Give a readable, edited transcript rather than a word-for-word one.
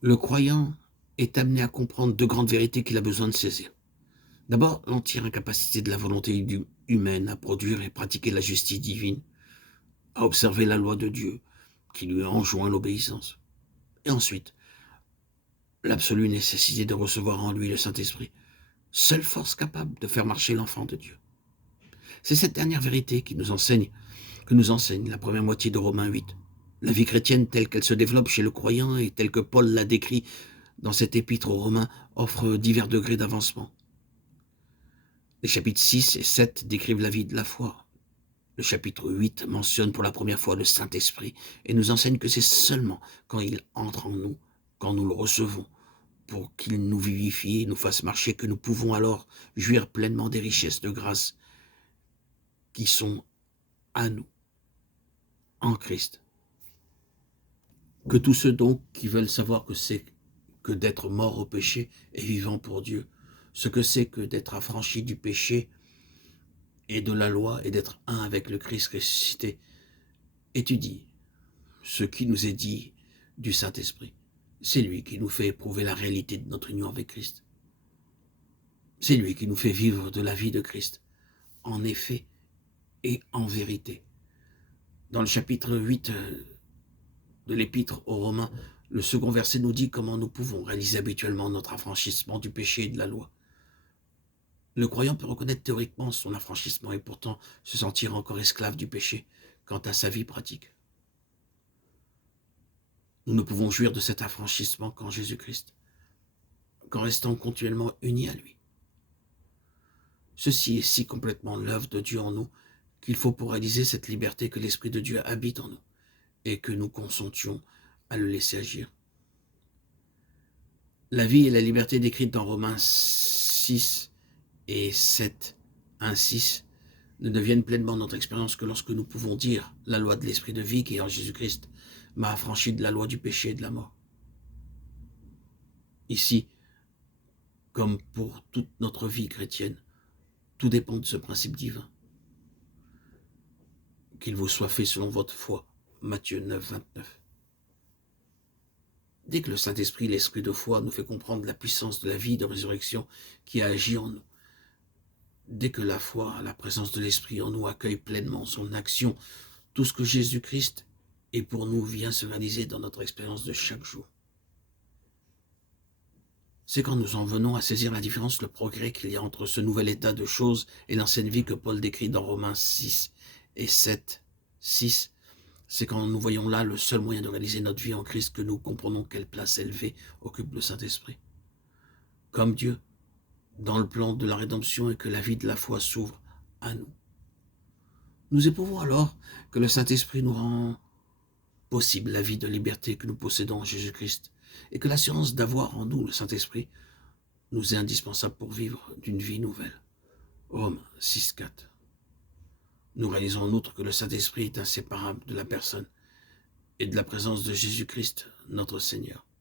Le croyant est amené à comprendre deux grandes vérités qu'il a besoin de saisir. D'abord, l'entière incapacité de la volonté humaine à produire et pratiquer la justice divine, à observer la loi de Dieu, qui lui enjoint l'obéissance. Et ensuite, l'absolue nécessité de recevoir en lui le Saint-Esprit, seule force capable de faire marcher l'enfant de Dieu. C'est cette dernière vérité que nous enseigne la première moitié de Romains 8. La vie chrétienne telle qu'elle se développe chez le croyant et telle que Paul l'a décrit dans cet épître aux Romains offre divers degrés d'avancement. Les chapitres 6 et 7 décrivent la vie de la foi. Le chapitre 8 mentionne pour la première fois le Saint-Esprit et nous enseigne que c'est seulement quand il entre en nous, quand nous le recevons, pour qu'il nous vivifie et nous fasse marcher, que nous pouvons alors jouir pleinement des richesses de grâce qui sont à nous, en Christ. Que tous ceux donc qui veulent savoir que c'est que d'être mort au péché et vivant pour Dieu, ce que c'est que d'être affranchi du péché et de la loi et d'être un avec le Christ ressuscité, étudie ce qui nous est dit du Saint-Esprit. C'est lui qui nous fait éprouver la réalité de notre union avec Christ. C'est lui qui nous fait vivre de la vie de Christ, en effet et en vérité. Dans le chapitre 8 de l'épître aux Romains, le second verset nous dit comment nous pouvons réaliser habituellement notre affranchissement du péché et de la loi. Le croyant peut reconnaître théoriquement son affranchissement et pourtant se sentir encore esclave du péché quant à sa vie pratique. Nous ne pouvons jouir de cet affranchissement qu'en Jésus-Christ, qu'en restant continuellement unis à lui. Ceci est si complètement l'œuvre de Dieu en nous qu'il faut pour réaliser cette liberté que l'Esprit de Dieu habite en nous et que nous consentions à le laisser agir. La vie et la liberté décrites dans Romains 6 et 7, 1, 6, ne deviennent pleinement notre expérience que lorsque nous pouvons dire la loi de l'Esprit de vie qui est en Jésus-Christ m'a affranchi de la loi du péché et de la mort. Ici, comme pour toute notre vie chrétienne, tout dépend de ce principe divin. Qu'il vous soit fait selon votre foi. Matthieu 9, 29. Dès que le Saint-Esprit, l'esprit de foi, nous fait comprendre la puissance de la vie de résurrection qui a agi en nous, dès que la foi, la présence de l'Esprit en nous accueille pleinement son action, tout ce que Jésus-Christ est pour nous vient se réaliser dans notre expérience de chaque jour. C'est quand nous en venons à saisir la différence, le progrès qu'il y a entre ce nouvel état de choses et l'ancienne vie que Paul décrit dans Romains 6 et 7, 6. C'est quand nous voyons là le seul moyen de réaliser notre vie en Christ que nous comprenons quelle place élevée occupe le Saint-Esprit. Comme Dieu, dans le plan de la rédemption et que la vie de la foi s'ouvre à nous. Nous éprouvons alors que le Saint-Esprit nous rend possible la vie de liberté que nous possédons en Jésus-Christ et que l'assurance d'avoir en nous le Saint-Esprit nous est indispensable pour vivre d'une vie nouvelle. Romains 6, 4. Nous réalisons en outre que le Saint-Esprit est inséparable de la personne et de la présence de Jésus-Christ, notre Seigneur.